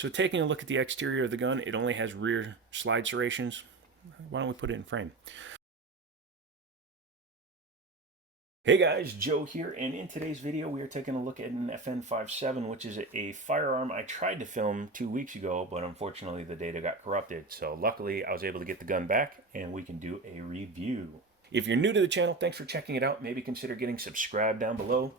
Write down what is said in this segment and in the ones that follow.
So taking a look at the exterior of the gun, it only has rear slide serrations. Why don't we put it in frame? Hey guys, Joe here, and in today's video we are taking a look at an FN57, which is a firearm I tried to film 2 weeks ago, but unfortunately the data got corrupted. So luckily I was able to get the gun back and we can do a review. If you're new to the channel, thanks for checking it out. Maybe consider getting subscribed down below.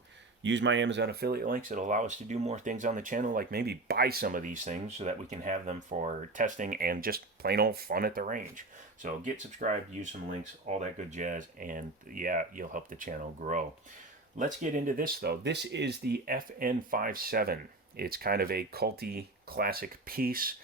Use my Amazon affiliate links. It'll allow us to do more things on the channel, like maybe buy some of these things so that we can have them for testing and just plain old fun at the range. So get subscribed, use some links, all that good jazz, and yeah, you'll help the channel grow. Let's get into this though. This is the FN57. It's kind of a culty classic piece.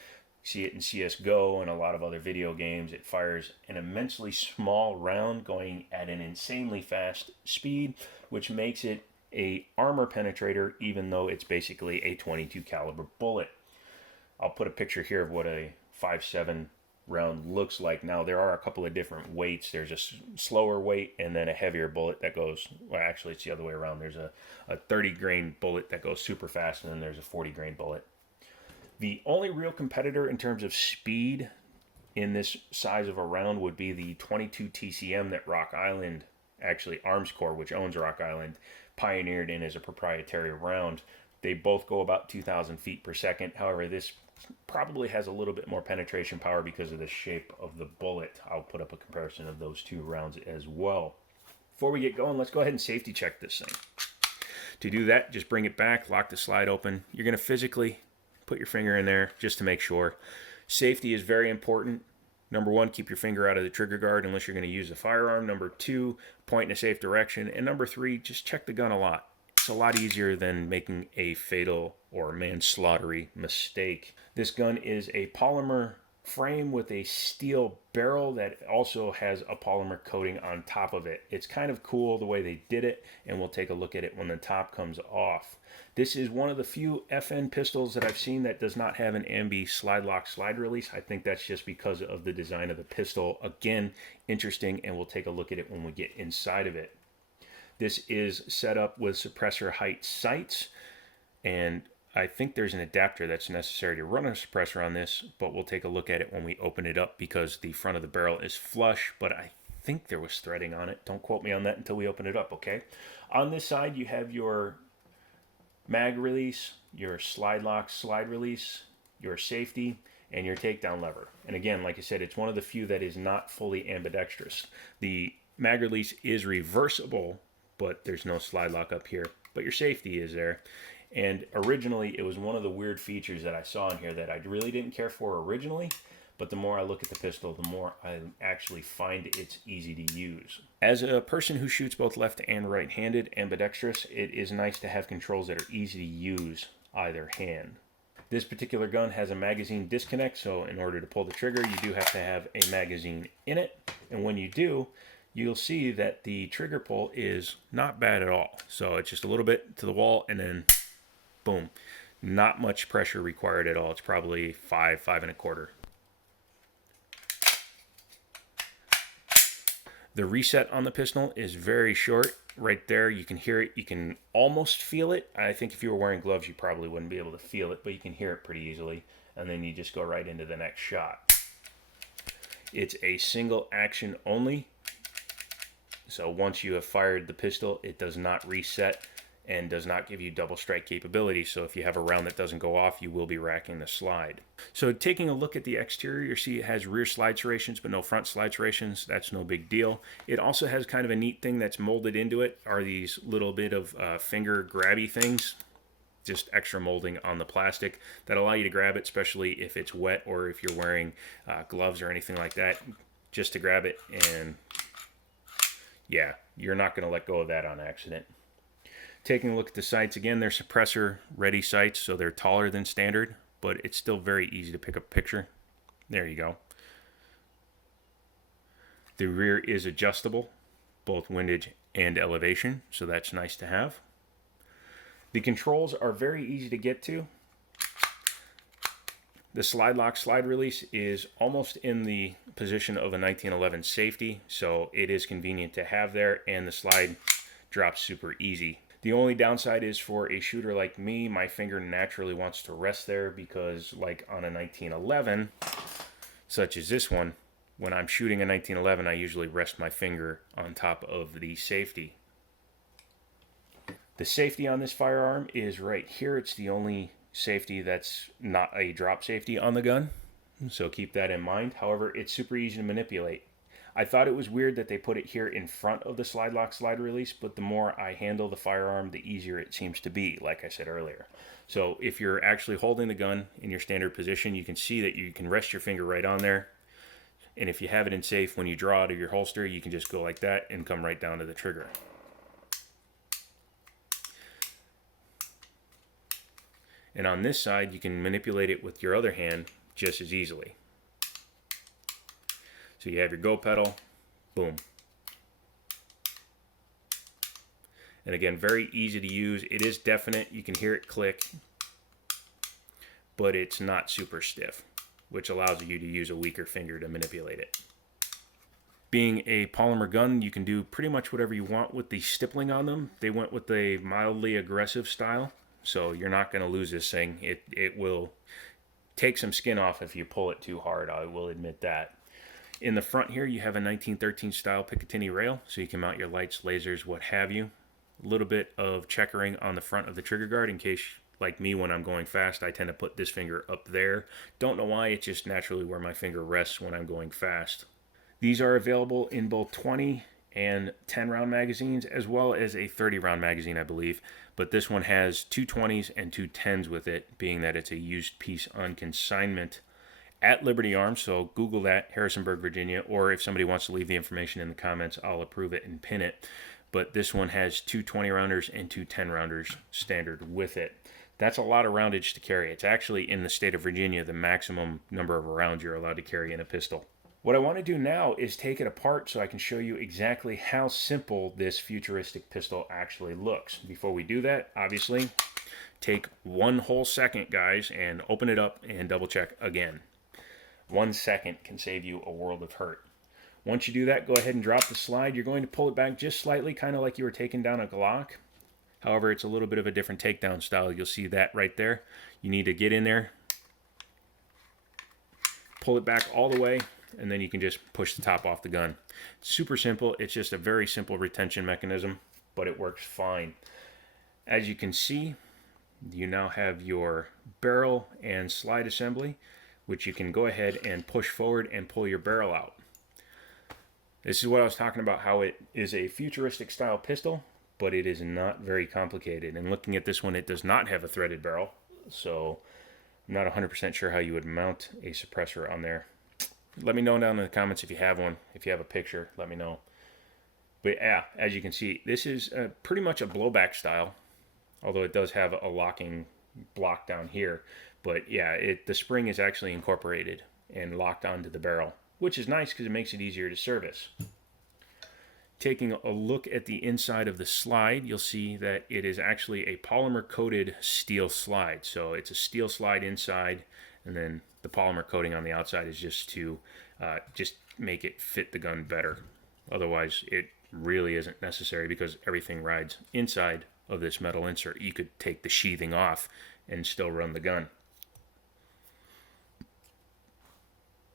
See it in CSGO and a lot of other video games. It fires an immensely small round going at an insanely fast speed, which makes it a armor penetrator, even though it's basically a 22 caliber bullet. I'll put a picture here of what a 5.7 round looks like. Now there are a couple of different weights. There's a slower weight and then a heavier bullet that goes, well actually it's the other way around. There's a 30 grain bullet that goes super fast, and then there's a 40 grain bullet. The only real competitor in terms of speed in this size of a round would be the 22 TCM that Rock Island, actually Armscore, which owns Rock Island, pioneered in as a proprietary round. They both go about 2,000 feet per second. However, this probably has a little bit more penetration power because of the shape of the bullet. I'll put up a comparison of those two rounds as well. Before we get going, let's go ahead and safety check this thing. To do that, just bring it back, lock the slide open. You're going to physically put your finger in there just to make sure. Safety is very important. Number one, keep your finger out of the trigger guard unless you're going to use a firearm. Number two, point in a safe direction. And number three, just check the gun a lot. It's a lot easier than making a fatal or manslaughtery mistake. This gun is a polymer frame with a steel barrel that also has a polymer coating on top of it. It's kind of cool the way they did it, and we'll take a look at it when the top comes off. This is one of the few FN pistols that I've seen that does not have an ambi slide lock slide release. I think that's just because of the design of the pistol. Again, interesting, and we'll take a look at it when we get inside of it. This is set up with suppressor height sights, and I think there's an adapter that's necessary to run a suppressor on this, but we'll take a look at it when we open it up because the front of the barrel is flush, but I think there was threading on it. Don't quote me on that until we open it up, okay? On this side, you have your mag release, your slide lock slide release, your safety, and your takedown lever. And again, like I said, it's one of the few that is not fully ambidextrous. The mag release is reversible, but there's no slide lock up here, but your safety is there. And originally, it was one of the weird features that I saw in here that I really didn't care for originally, but the more I look at the pistol, the more I actually find it's easy to use. As a person who shoots both left and right-handed, ambidextrous, it is nice to have controls that are easy to use either hand. This particular gun has a magazine disconnect, so in order to pull the trigger, you do have to have a magazine in it. And when you do, you'll see that the trigger pull is not bad at all. So it's just a little bit to the wall and then boom. Not much pressure required at all. It's probably 5 1/4. The reset on the pistol is very short. Right there, you can hear it. You can almost feel it. I think if you were wearing gloves, you probably wouldn't be able to feel it, but you can hear it pretty easily. And then you just go right into the next shot. It's a single action only. So once you have fired the pistol, it does not reset and does not give you double strike capability. So if you have a round that doesn't go off, you will be racking the slide. So taking a look at the exterior, you see it has rear slide serrations, but no front slide serrations. That's no big deal. It also has kind of a neat thing that's molded into it, are these little bit of finger grabby things, just extra molding on the plastic that allow you to grab it, especially if it's wet or if you're wearing gloves or anything like that, just to grab it. And yeah, you're not going to let go of that on accident. Taking a look at the sights, again, they're suppressor ready sights, so they're taller than standard, but it's still very easy to pick up a picture. There you go. The rear is adjustable, both windage and elevation, so that's nice to have. The controls are very easy to get to. The slide lock slide release is almost in the position of a 1911 safety, so it is convenient to have there, and the slide drops super easy. The only downside is for a shooter like me, my finger naturally wants to rest there because, like on a 1911, such as this one, when I'm shooting a 1911, I usually rest my finger on top of the safety. The safety on this firearm is right here. It's the only safety that's not a drop safety on the gun, so keep that in mind. However, it's super easy to manipulate. I thought it was weird that they put it here in front of the slide lock slide release, but the more I handle the firearm, the easier it seems to be, like I said earlier. So if you're actually holding the gun in your standard position, you can see that you can rest your finger right on there. And if you have it in safe, when you draw out of your holster, you can just go like that and come right down to the trigger. And on this side, you can manipulate it with your other hand just as easily. So you have your go pedal, boom. And again, very easy to use. It is definite, you can hear it click, but it's not super stiff, which allows you to use a weaker finger to manipulate it. Being a polymer gun, you can do pretty much whatever you want with the stippling on them. They went with a mildly aggressive style, so you're not going to lose this thing. It will take some skin off if you pull it too hard, I will admit that. In the front here, you have a 1913 style Picatinny rail, so you can mount your lights, lasers, what have you. A little bit of checkering on the front of the trigger guard in case, like me, when I'm going fast, I tend to put this finger up there. Don't know why, it's just naturally where my finger rests when I'm going fast. These are available in both 20 and 10 round magazines, as well as a 30 round magazine, I believe. But this one has two 20s and two 10s with it, being that it's a used piece on consignment at Liberty Arms. So Google that, Harrisonburg, Virginia, or if somebody wants to leave the information in the comments, I'll approve it and pin it. But this one has two 20 rounders and two 10 rounders standard with it. That's a lot of roundage to carry. It's actually, in the state of Virginia, the maximum number of rounds you're allowed to carry in a pistol. What I want to do now is take it apart so I can show you exactly how simple this futuristic pistol actually looks. Before we do that, obviously, take 1 whole second, guys, and open it up and double check again. 1 second can save you a world of hurt. Once you do that, go ahead and drop the slide. You're going to pull it back just slightly, kind of like you were taking down a Glock. However, it's a little bit of a different takedown style. You'll see that right there. You need to get in there, pull it back all the way, and then you can just push the top off the gun. Super simple. It's just a very simple retention mechanism, but it works fine. As you can see, you now have your barrel and slide assembly, which you can go ahead and push forward and pull your barrel out. This is what I was talking about, how it is a futuristic style pistol, but it is not very complicated. And looking at this one, it does not have a threaded barrel, so I'm not 100% sure how you would mount a suppressor on there. Let me know down in the comments if you have one. If you have a picture, let me know. But yeah, as you can see, this is pretty much a blowback style, although it does have a locking block down here. But yeah, the spring is actually incorporated and locked onto the barrel, which is nice because it makes it easier to service. Taking a look at the inside of the slide, you'll see that it is actually a polymer-coated steel slide. So it's a steel slide inside, and then the polymer coating on the outside is just to just make it fit the gun better. Otherwise, it really isn't necessary because everything rides inside of this metal insert. You could take the sheathing off and still run the gun.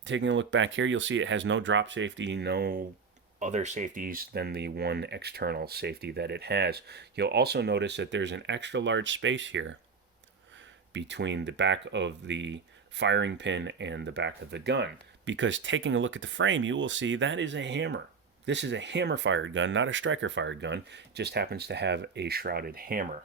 Taking a look back here, you'll see it has no drop safety, no other safeties than the one external safety that it has. You'll also notice that there's an extra large space here between the back of the firing pin and the back of the gun, because taking a look at the frame, you will see that is a hammer. This is a hammer fired gun, not a striker fired gun. It just happens to have a shrouded hammer.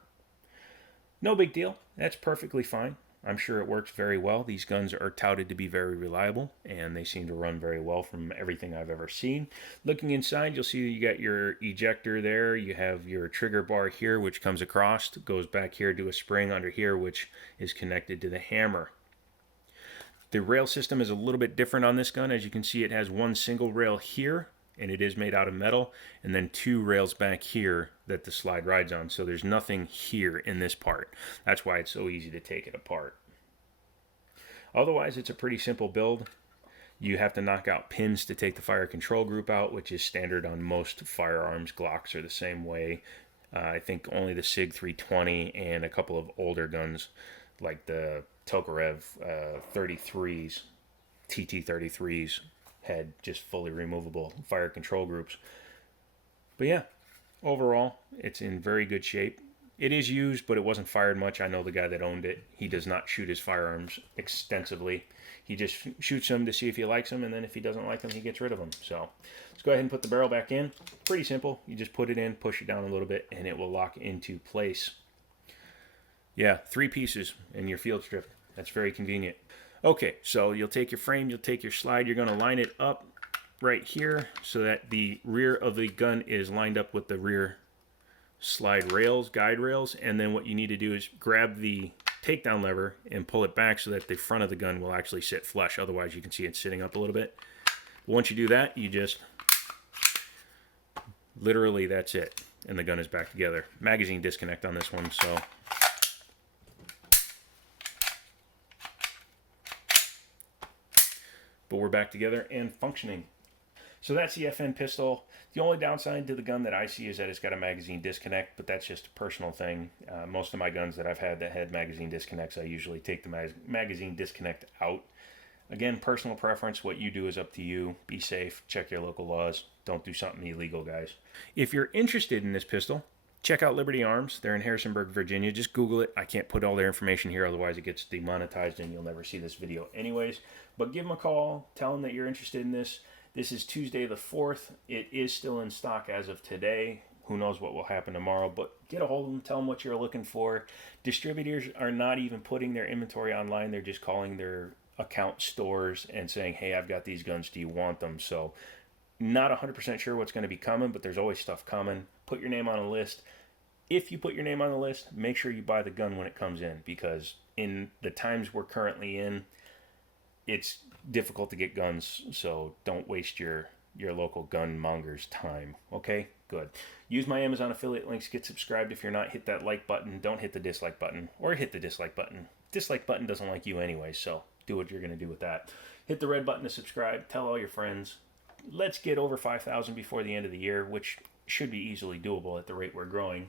No big deal. That's perfectly fine. I'm sure it works very well. These guns are touted to be very reliable, and they seem to run very well from everything I've ever seen. Looking inside, you'll see you got your ejector there. You have your trigger bar here, which comes across, goes back here to a spring under here, which is connected to the hammer. The rail system is a little bit different on this gun. As you can see, it has one single rail here, and it is made out of metal, and then two rails back here that the slide rides on. So there's nothing here in this part. That's why it's so easy to take it apart. Otherwise, it's a pretty simple build. You have to knock out pins to take the fire control group out, which is standard on most firearms. Glocks are the same way. I think only the SIG 320 and a couple of older guns like the Tokarev 33s, TT 33s had just fully removable fire control groups. But yeah, overall, it's in very good shape. It is used, but it wasn't fired much. I know the guy that owned it. He does not shoot his firearms extensively. He just shoots them to see if he likes them, and then if he doesn't like them, he gets rid of them. So let's go ahead and put the barrel back in. Pretty simple. You just put it in, push it down a little bit, and it will lock into place. Yeah, 3 pieces in your field strip. That's very convenient. Okay, so you'll take your frame, you'll take your slide, you're going to line it up right here so that the rear of the gun is lined up with the rear slide rails, guide rails, and then what you need to do is grab the takedown lever and pull it back so that the front of the gun will actually sit flush. Otherwise, you can see it sitting up a little bit. Once you do that, you just literally, that's it, and the gun is back together. Magazine disconnect on this one, so but we're back together and functioning. So that's the FN pistol. The only downside to the gun that I see is that it's got a magazine disconnect, but that's just a personal thing. Most of my guns that I've had that had magazine disconnects, I usually take the magazine disconnect out. Again, personal preference. What you do is up to you. Be safe. Check your local laws. Don't do something illegal, guys. If you're interested in this pistol, check out Liberty Arms. They're in Harrisonburg, Virginia. Just Google it. I can't put all their information here, otherwise it gets demonetized and you'll never see this video anyways. But give them a call. Tell them that you're interested in this. This is Tuesday the 4th. It is still in stock as of today. Who knows what will happen tomorrow, but get a hold of them. Tell them what you're looking for. Distributors are not even putting their inventory online. They're just calling their account stores and saying, hey, I've got these guns. Do you want them? So not 100% sure what's going to be coming, but there's always stuff coming. Put your name on a list. If you put your name on the list, make sure you buy the gun when it comes in, because in the times we're currently in, it's difficult to get guns, so don't waste your local gun monger's time. Okay, good. Use my Amazon affiliate links. Get subscribed. If you're not, hit that like button. Don't hit the dislike button, or hit the dislike button. Dislike button doesn't like you anyway, so do what you're going to do with that. Hit the red button to subscribe. Tell all your friends. Let's get over 5,000 before the end of the year, which should be easily doable at the rate we're growing.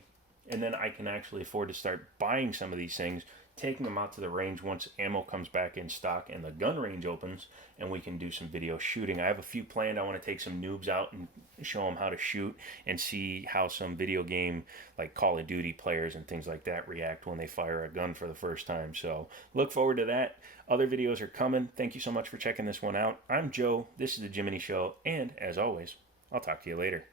And then I can actually afford to start buying some of these things, taking them out to the range once ammo comes back in stock and the gun range opens, and we can do some video shooting. I have a few planned. I want to take some noobs out and show them how to shoot and see how some video game like Call of Duty players and things like that react when they fire a gun for the first time. So look forward to that. Other videos are coming. Thank you so much for checking this one out. I'm Joe. This is the Jiminy Show, and as always, I'll talk to you later.